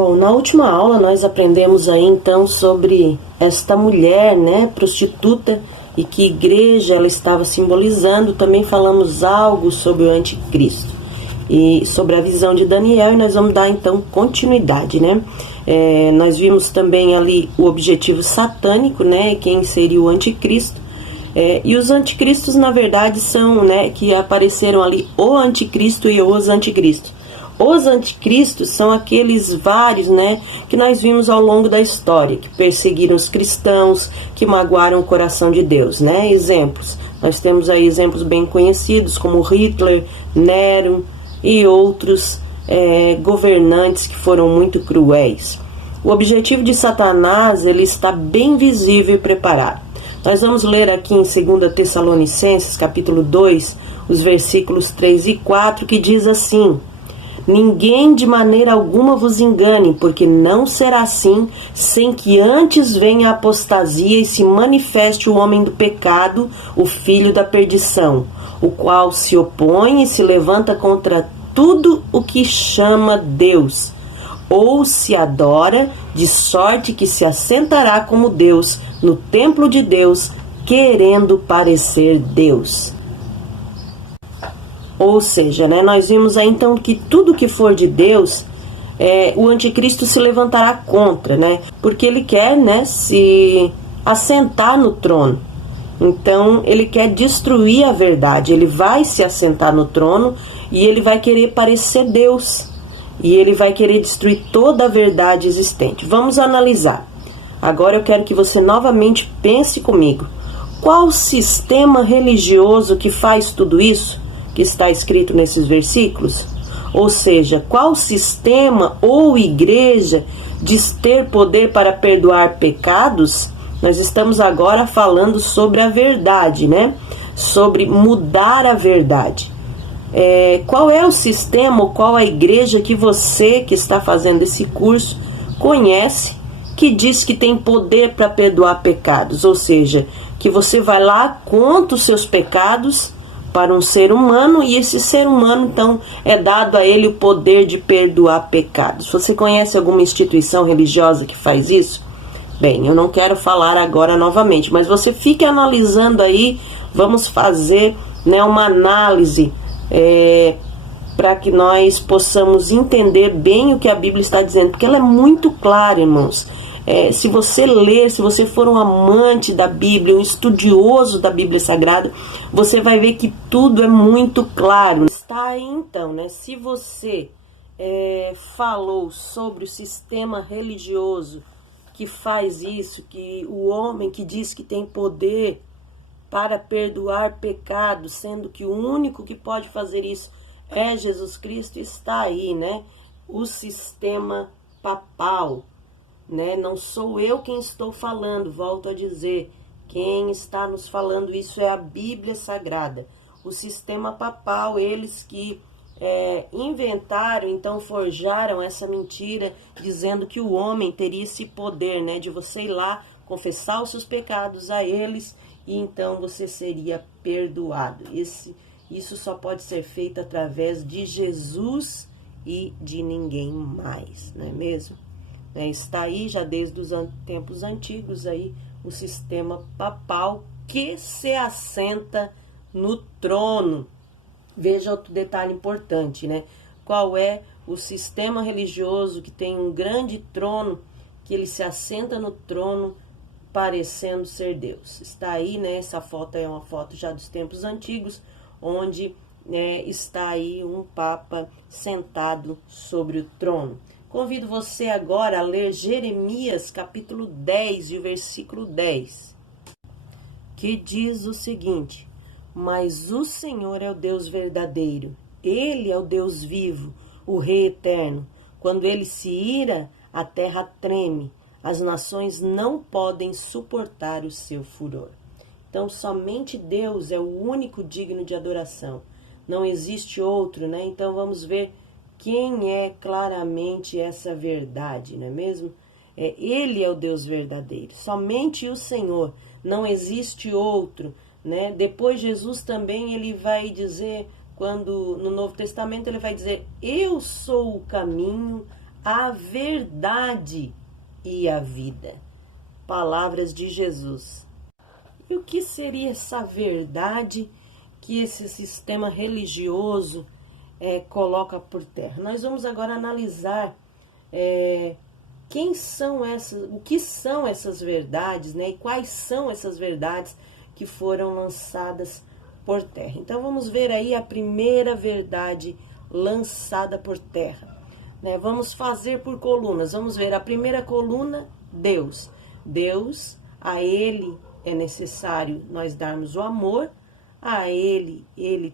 Bom, na última aula nós aprendemos aí então sobre esta mulher, né, prostituta, e que igreja ela estava simbolizando. Também falamos algo sobre o anticristo e sobre a visão de Daniel, e nós vamos dar então continuidade, né? Nós vimos também ali o objetivo satânico, né, quem seria o anticristo. E os anticristos, na verdade, são, né, que apareceram ali o anticristo e os anticristos. Os anticristos são aqueles vários, né, que nós vimos ao longo da história, que perseguiram os cristãos, que magoaram o coração de Deus, né? Exemplos. Nós temos aí exemplos bem conhecidos, como Hitler, Nero e outros governantes que foram muito cruéis. O objetivo de Satanás, ele está bem visível e preparado. Nós vamos ler aqui em 2 Tessalonicenses, capítulo 2, os versículos 3 e 4, que diz assim: ninguém de maneira alguma vos engane, porque não será assim, sem que antes venha a apostasia e se manifeste o homem do pecado, o filho da perdição, o qual se opõe e se levanta contra tudo o que chama Deus, ou se adora, de sorte que se assentará como Deus no templo de Deus, querendo parecer Deus. Ou seja, né, nós vimos aí então que tudo que for de Deus, o anticristo se levantará contra, né? Porque ele quer, né, se assentar no trono. Então ele quer destruir a verdade. Ele vai se assentar no trono e ele vai querer parecer Deus. E ele vai querer destruir toda a verdade existente. Vamos analisar. Agora eu quero que você novamente pense comigo. Qual o sistema religioso que faz tudo isso que está escrito nesses versículos? Ou seja, qual sistema ou igreja diz ter poder para perdoar pecados? Nós estamos agora falando sobre a verdade, né? Sobre mudar a verdade. Qual é o sistema ou qual a igreja que você que está fazendo esse curso conhece, que diz que tem poder para perdoar pecados? Ou seja, que você vai lá, conta os seus pecados para um ser humano, e esse ser humano então é dado a ele o poder de perdoar pecados. Você conhece alguma instituição religiosa que faz isso? Bem, eu não quero falar agora novamente, mas você fique analisando aí. Vamos fazer, né, uma análise para que nós possamos entender bem o que a Bíblia está dizendo, porque ela é muito clara, irmãos. Se você ler, se você for um amante da Bíblia, um estudioso da Bíblia Sagrada, você vai ver que tudo é muito claro. Está aí então, né? Se você falou sobre o sistema religioso que faz isso, que o homem que diz que tem poder para perdoar pecados, sendo que o único que pode fazer isso é Jesus Cristo, está aí, né? O sistema papal, né? Não sou eu quem estou falando, volto a dizer, quem está nos falando isso é a Bíblia Sagrada. O sistema papal, eles que inventaram, então forjaram essa mentira, dizendo que o homem teria esse poder, né, de você ir lá, confessar os seus pecados a eles, e então você seria perdoado. Isso só pode ser feito através de Jesus e de ninguém mais, não é mesmo? Está aí já desde os tempos antigos aí o sistema papal que se assenta no trono. Veja outro detalhe importante, né? Qual é o sistema religioso que tem um grande trono, que ele se assenta no trono parecendo ser Deus? Está aí, né? Essa foto é uma foto já dos tempos antigos, onde está aí um Papa sentado sobre o trono. Convido você agora a ler Jeremias capítulo 10 e o versículo 10, que diz o seguinte: mas o Senhor é o Deus verdadeiro, Ele é o Deus vivo, o Rei eterno. Quando Ele se ira, a terra treme, as nações não podem suportar o seu furor. Então, somente Deus é o único digno de adoração. Não existe outro, né? Então, vamos ver quem é claramente essa verdade, não é mesmo? Ele é o Deus verdadeiro, somente o Senhor, não existe outro, né? Depois Jesus também, ele vai dizer, quando no Novo Testamento ele vai dizer: eu sou o caminho, a verdade e a vida. Palavras de Jesus. E o que seria essa verdade que esse sistema religioso coloca por terra? Nós vamos agora analisar o que são essas verdades, né? E quais são essas verdades que foram lançadas por terra. Então vamos ver aí a primeira verdade lançada por terra, né? Vamos fazer por colunas. Vamos ver a primeira coluna, Deus. Deus, a Ele é necessário nós darmos o amor, a Ele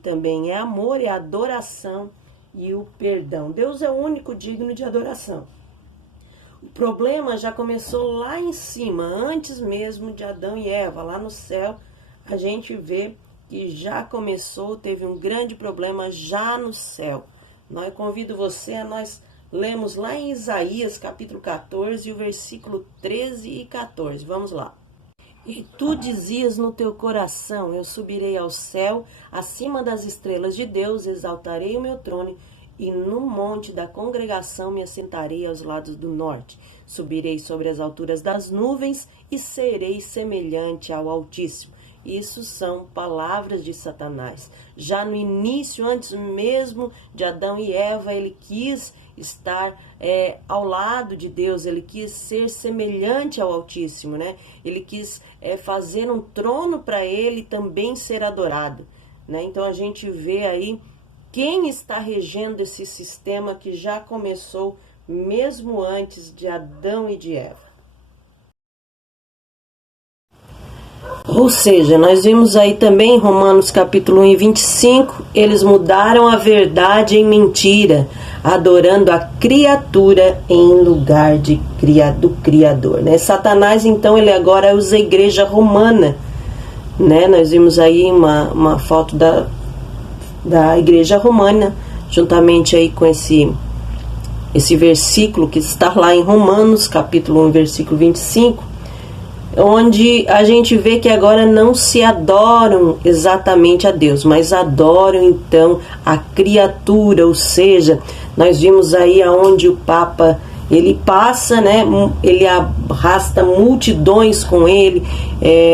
também é amor, é adoração e o perdão. Deus é o único digno de adoração. O problema já começou lá em cima, antes mesmo de Adão e Eva, lá no céu. A gente vê que já começou, teve um grande problema já no céu. Eu convido você a nós lermos lá em Isaías, capítulo 14, o versículo 13 e 14. Vamos lá. E tu dizias no teu coração, eu subirei ao céu, acima das estrelas de Deus, exaltarei o meu trono, e no monte da congregação me assentarei aos lados do norte. Subirei sobre as alturas das nuvens e serei semelhante ao Altíssimo. Isso são palavras de Satanás. Já no início, antes mesmo de Adão e Eva, ele quis estar ao lado de Deus, ele quis ser semelhante ao Altíssimo, né? Ele quis fazer um trono para ele também ser adorado, né? Então a gente vê aí quem está regendo esse sistema que já começou mesmo antes de Adão e de Eva. Ou seja, nós vimos aí também em Romanos capítulo 1 e 25, eles mudaram a verdade em mentira, adorando a criatura em lugar do Criador, né? Satanás, então, ele agora usa a igreja romana, né? Nós vimos aí uma foto da igreja romana, juntamente aí com esse versículo que está lá em Romanos, capítulo 1, versículo 25, onde a gente vê que agora não se adoram exatamente a Deus, mas adoram então a criatura, ou seja, nós vimos aí aonde o Papa, ele passa, né, ele arrasta multidões com ele,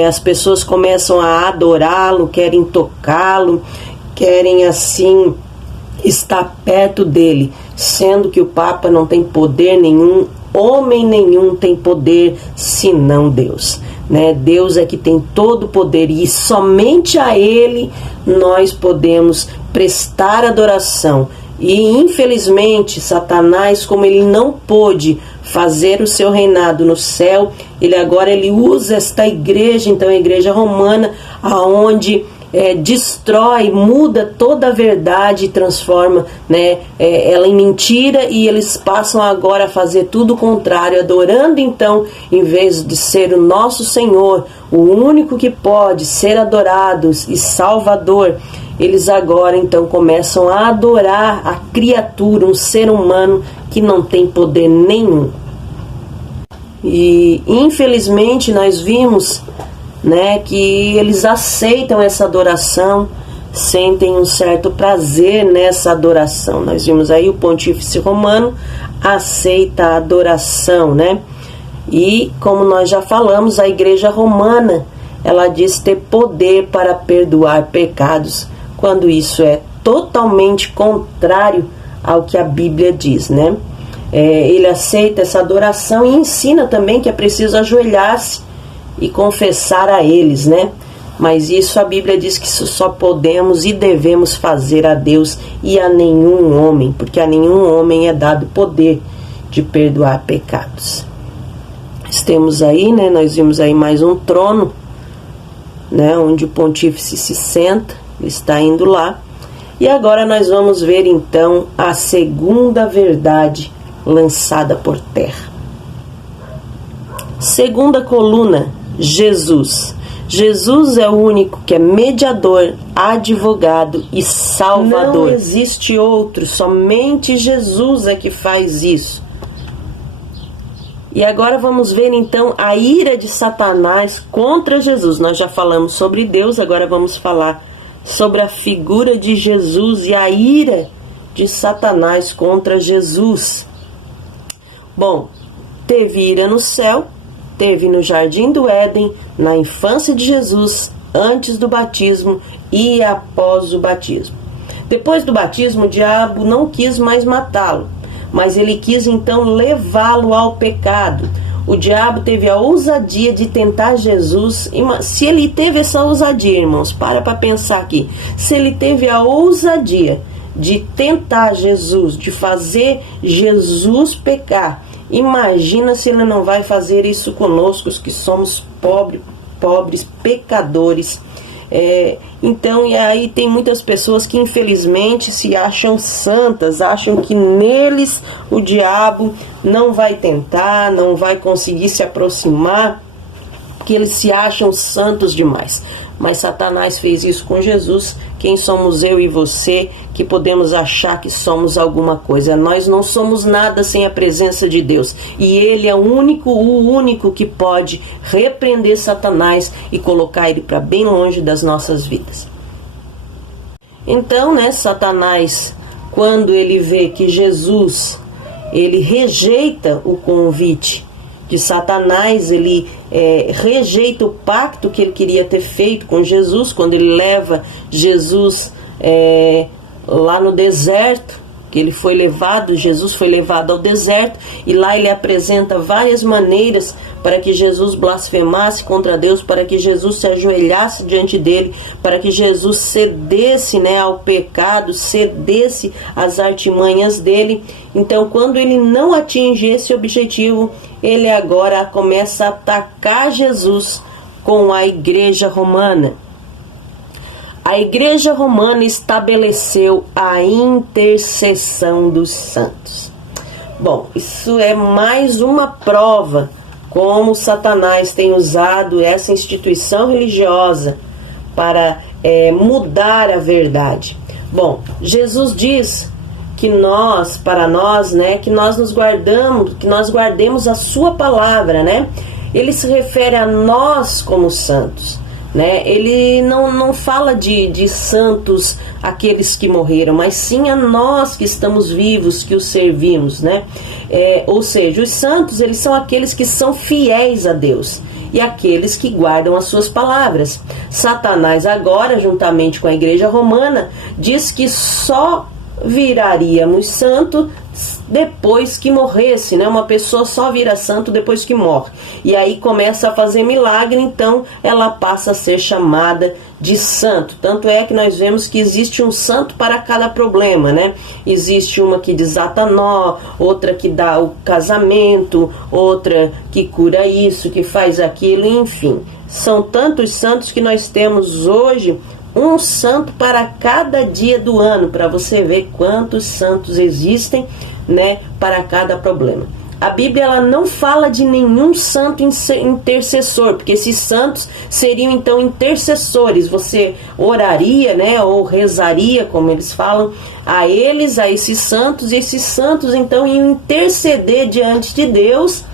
as pessoas começam a adorá-lo, querem tocá-lo, querem assim estar perto dele, sendo que o Papa não tem poder nenhum, homem nenhum tem poder senão Deus, né? Deus é que tem todo o poder e somente a Ele nós podemos prestar adoração. E infelizmente Satanás, como ele não pôde fazer o seu reinado no céu, ele usa esta igreja, então a igreja romana, aonde destrói, muda toda a verdade e transforma, né, ela em mentira, e eles passam agora a fazer tudo o contrário, adorando então, em vez de ser o nosso Senhor, o único que pode ser adorado e Salvador, eles agora então começam a adorar a criatura, um ser humano que não tem poder nenhum. E infelizmente nós vimos, né, que eles aceitam essa adoração, sentem um certo prazer nessa adoração. Nós vimos aí o pontífice romano aceita a adoração, né? E como nós já falamos, a igreja romana, ela diz ter poder para perdoar pecados, quando isso é totalmente contrário ao que a Bíblia diz, né? Ele aceita essa adoração e ensina também que é preciso ajoelhar-se e confessar a eles, né? Mas isso a Bíblia diz que isso só podemos e devemos fazer a Deus e a nenhum homem, porque a nenhum homem é dado poder de perdoar pecados. Nós temos aí, né? Nós vimos aí mais um trono, né? Onde o pontífice se senta, ele está indo lá. E agora nós vamos ver então a segunda verdade lançada por terra. Segunda coluna, Jesus. Jesus é o único que é mediador, advogado e salvador. Não existe outro, somente Jesus é que faz isso. E agora vamos ver então a ira de Satanás contra Jesus. Nós já falamos sobre Deus, agora vamos falar sobre a figura de Jesus e a ira de Satanás contra Jesus. Bom, teve ira no céu, teve no jardim do Éden, na infância de Jesus, antes do batismo e após o batismo. Depois do batismo, o diabo não quis mais matá-lo, mas ele quis então levá-lo ao pecado. O diabo teve a ousadia de tentar Jesus. Se ele teve essa ousadia, irmãos, para pensar aqui. Se ele teve a ousadia de tentar Jesus, de fazer Jesus pecar, imagina se ele não vai fazer isso conosco, os que somos pobres pecadores. Então, e aí tem muitas pessoas que infelizmente se acham santas, acham que neles o diabo não vai tentar, não vai conseguir se aproximar, que eles se acham santos demais. Mas Satanás fez isso com Jesus. Quem somos eu e você que podemos achar que somos alguma coisa? Nós não somos nada sem a presença de Deus. E Ele é o único que pode repreender Satanás e colocar ele para bem longe das nossas vidas. Então, Satanás, quando ele vê que Jesus, ele rejeita o convite de Satanás, ele rejeita o pacto que ele queria ter feito com Jesus, quando ele leva Jesus lá no deserto, que ele foi levado, Jesus foi levado ao deserto, e lá ele apresenta várias maneiras para que Jesus blasfemasse contra Deus, para que Jesus se ajoelhasse diante dele, para que Jesus cedesse ao pecado, cedesse às artimanhas dele. Então, quando ele não atinge esse objetivo, ele agora começa a atacar Jesus com a Igreja Romana. A Igreja Romana estabeleceu a intercessão dos santos. Bom, isso é mais uma prova como Satanás tem usado essa instituição religiosa para mudar a verdade. Bom, Jesus diz que para nós, que nós nos guardamos, que nós guardemos a sua palavra, Ele se refere a nós como santos. Ele não fala de santos, aqueles que morreram, mas sim a nós que estamos vivos, que os servimos, ou seja, os santos, eles são aqueles que são fiéis a Deus e aqueles que guardam as suas palavras. Satanás agora, juntamente com a Igreja Romana, diz que só viraríamos santo depois que morresse, uma pessoa só vira santo depois que morre, e aí começa a fazer milagre, então ela passa a ser chamada de santo. Tanto é que nós vemos que existe um santo para cada problema, existe uma que desata nó, outra que dá o casamento, outra que cura isso, que faz aquilo, enfim, são tantos santos que nós temos hoje, um santo para cada dia do ano, para você ver quantos santos existem, para cada problema. A Bíblia ela não fala de nenhum santo intercessor, porque esses santos seriam então intercessores. Você oraria, ou rezaria, como eles falam, a esses santos, e esses santos então iam interceder diante de Deus,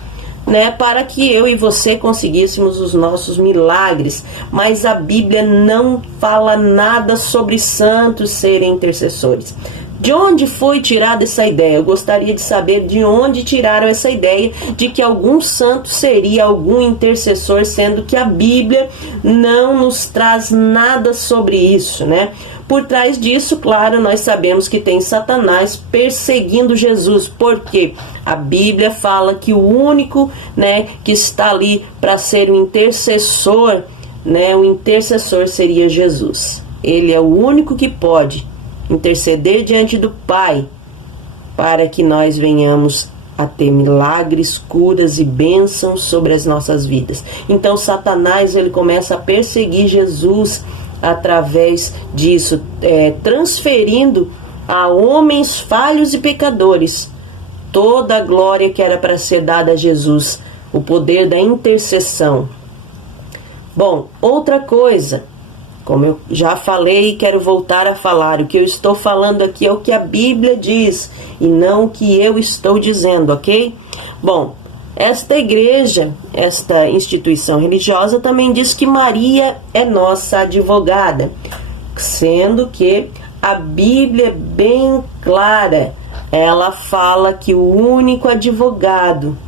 para que eu e você conseguíssemos os nossos milagres. Mas a Bíblia não fala nada sobre santos serem intercessores. De onde foi tirada essa ideia? Eu gostaria de saber de onde tiraram essa ideia de que algum santo seria algum intercessor, sendo que a Bíblia não nos traz nada sobre isso, Por trás disso, claro, nós sabemos que tem Satanás perseguindo Jesus, porque a Bíblia fala que o único, que está ali para ser o intercessor, o intercessor seria Jesus. Ele é o único que pode interceder diante do Pai para que nós venhamos a ter milagres, curas e bênçãos sobre as nossas vidas. Então Satanás ele começa a perseguir Jesus através disso, transferindo a homens falhos e pecadores toda a glória que era para ser dada a Jesus, o poder da intercessão. Bom, outra coisa, como eu já falei e quero voltar a falar, o que eu estou falando aqui é o que a Bíblia diz e não o que eu estou dizendo, ok? Bom, esta igreja, esta instituição religiosa também diz que Maria é nossa advogada, sendo que a Bíblia é bem clara ela fala que o único advogado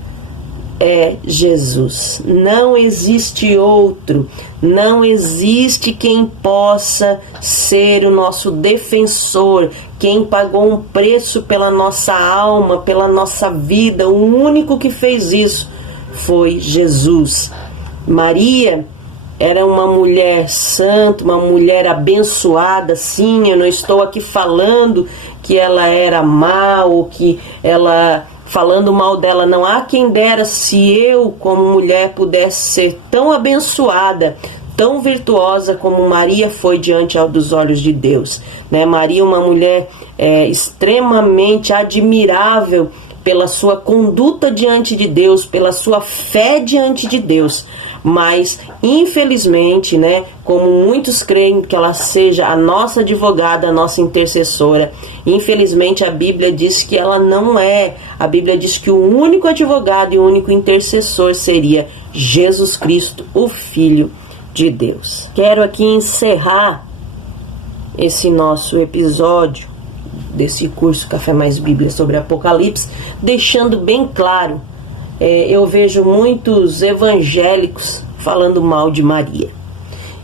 é Jesus. Não existe outro, não existe quem possa ser o nosso defensor, quem pagou um preço pela nossa alma, pela nossa vida. O único que fez isso foi Jesus. Maria era uma mulher santa, uma mulher abençoada. Sim, eu não estou aqui falando que ela era má ou que ela... falando mal dela, não. Há quem dera se eu, como mulher, pudesse ser tão abençoada, tão virtuosa como Maria foi diante dos olhos de Deus, né? Maria, uma mulher extremamente admirável pela sua conduta diante de Deus, pela sua fé diante de Deus. Mas, infelizmente, né, como muitos creem que ela seja a nossa advogada, a nossa intercessora, infelizmente a Bíblia diz que ela não é. A Bíblia diz que o único advogado e o único intercessor seria Jesus Cristo, o Filho de Deus. Quero aqui encerrar esse nosso episódio desse curso Café Mais Bíblia sobre Apocalipse, deixando bem claro. Eu vejo muitos evangélicos falando mal de Maria.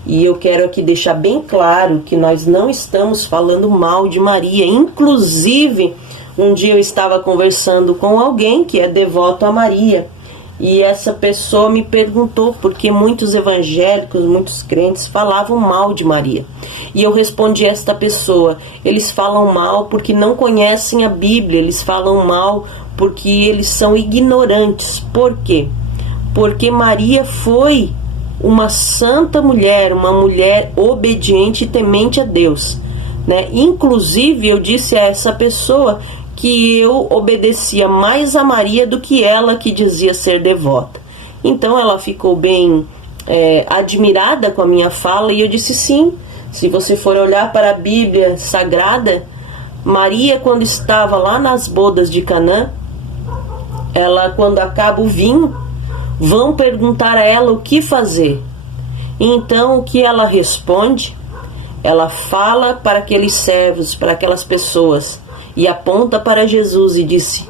E eu quero aqui deixar bem claro que nós não estamos falando mal de Maria. Inclusive, um dia eu estava conversando com alguém que é devoto a Maria. E essa pessoa me perguntou por que muitos evangélicos, muitos crentes falavam mal de Maria. E eu respondi a esta pessoa: eles falam mal porque não conhecem a Bíblia, eles falam mal porque eles são ignorantes. Por quê? Porque Maria foi uma santa mulher, uma mulher obediente e temente a Deus, né? Inclusive, eu disse a essa pessoa que eu obedecia mais a Maria do que ela, que dizia ser devota. Então ela ficou bem admirada com a minha fala, e eu disse: sim, se você for olhar para a Bíblia Sagrada, Maria, quando estava lá nas bodas de Canaã, ela, quando acaba o vinho, vão perguntar a ela o que fazer. Então, o que ela responde? Ela fala para aqueles servos, para aquelas pessoas, e aponta para Jesus e disse: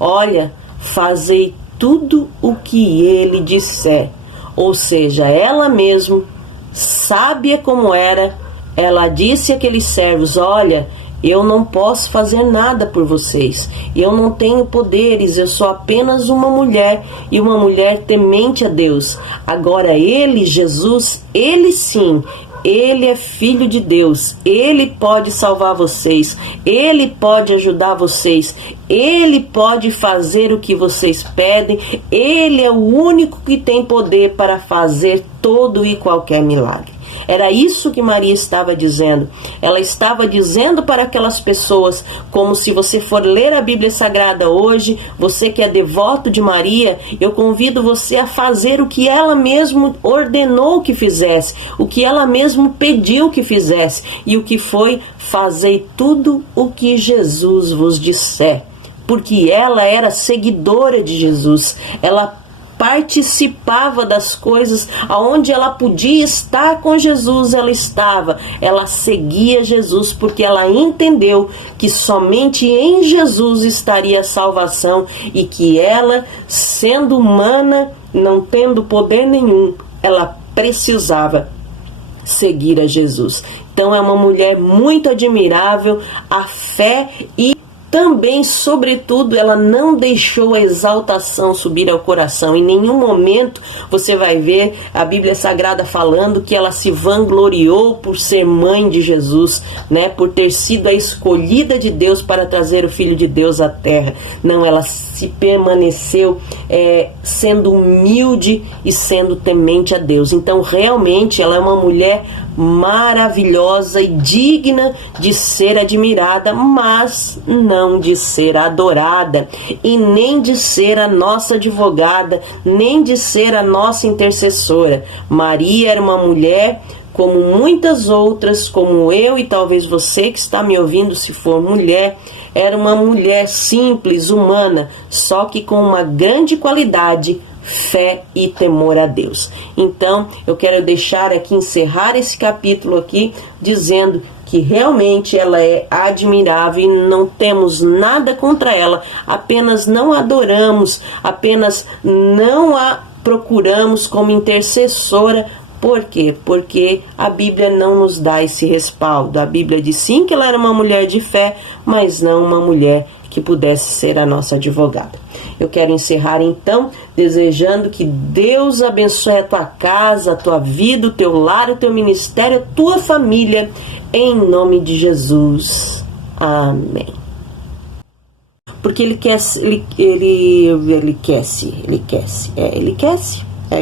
olha, fazei tudo o que ele disser. Ou seja, ela mesma, sábia como era, ela disse àqueles servos: olha, eu não posso fazer nada por vocês, eu não tenho poderes, eu sou apenas uma mulher, e uma mulher temente a Deus. Agora ele, Jesus, ele sim, ele é filho de Deus, ele pode salvar vocês, ele pode ajudar vocês, ele pode fazer o que vocês pedem, ele é o único que tem poder para fazer todo e qualquer milagre. Era isso que Maria estava dizendo. Ela estava dizendo para aquelas pessoas, como se você for ler a Bíblia Sagrada hoje, você que é devoto de Maria, eu convido você a fazer o que ela mesma ordenou que fizesse, o que ela mesma pediu que fizesse, e o que foi: fazei tudo o que Jesus vos disser. Porque ela era seguidora de Jesus, ela participava das coisas, aonde ela podia estar com Jesus, ela estava, ela seguia Jesus, porque ela entendeu que somente em Jesus estaria a salvação, e que ela, sendo humana, não tendo poder nenhum, ela precisava seguir a Jesus. Então é uma mulher muito admirável, a fé, e também, sobretudo, ela não deixou a exaltação subir ao coração. Em nenhum momento você vai ver a Bíblia Sagrada falando que ela se vangloriou por ser mãe de Jesus, né? Por ter sido a escolhida de Deus para trazer o Filho de Deus à terra. Não, ela se permaneceu sendo humilde e sendo temente a Deus. Então, realmente, ela é uma mulher maravilhosa e digna de ser admirada, mas não de ser adorada, e nem de ser a nossa advogada, nem de ser a nossa intercessora. Maria era uma mulher como muitas outras, como eu e talvez você que está me ouvindo, se for mulher, era uma mulher simples, humana, só que com uma grande qualidade: fé e temor a Deus. Então, eu quero deixar aqui, encerrar esse capítulo aqui, dizendo: que realmente ela é admirável e não temos nada contra ela, apenas não adoramos, apenas não a procuramos como intercessora. Por quê? Porque a Bíblia não nos dá esse respaldo. A Bíblia diz sim que ela era uma mulher de fé, mas não uma mulher que pudesse ser a nossa advogada. Eu quero encerrar então desejando que Deus abençoe a tua casa, a tua vida, o teu lar, o teu ministério, a tua família, em nome de Jesus. Amém. Porque ele quer,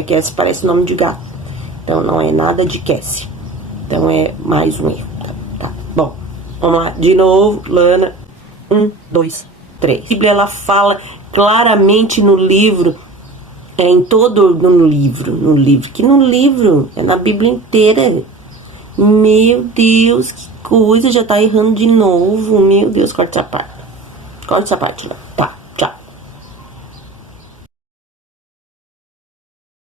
Cassie parece nome de gato. Então não é nada de Cassie. Então é mais um erro. Tá. Bom, vamos lá. De novo, Lana. 1, 2, 3. A Bíblia ela fala claramente no livro, no livro, é na Bíblia inteira. Meu Deus, que coisa, já tá errando de novo. Meu Deus, corta essa parte. Corta essa parte lá. Tá.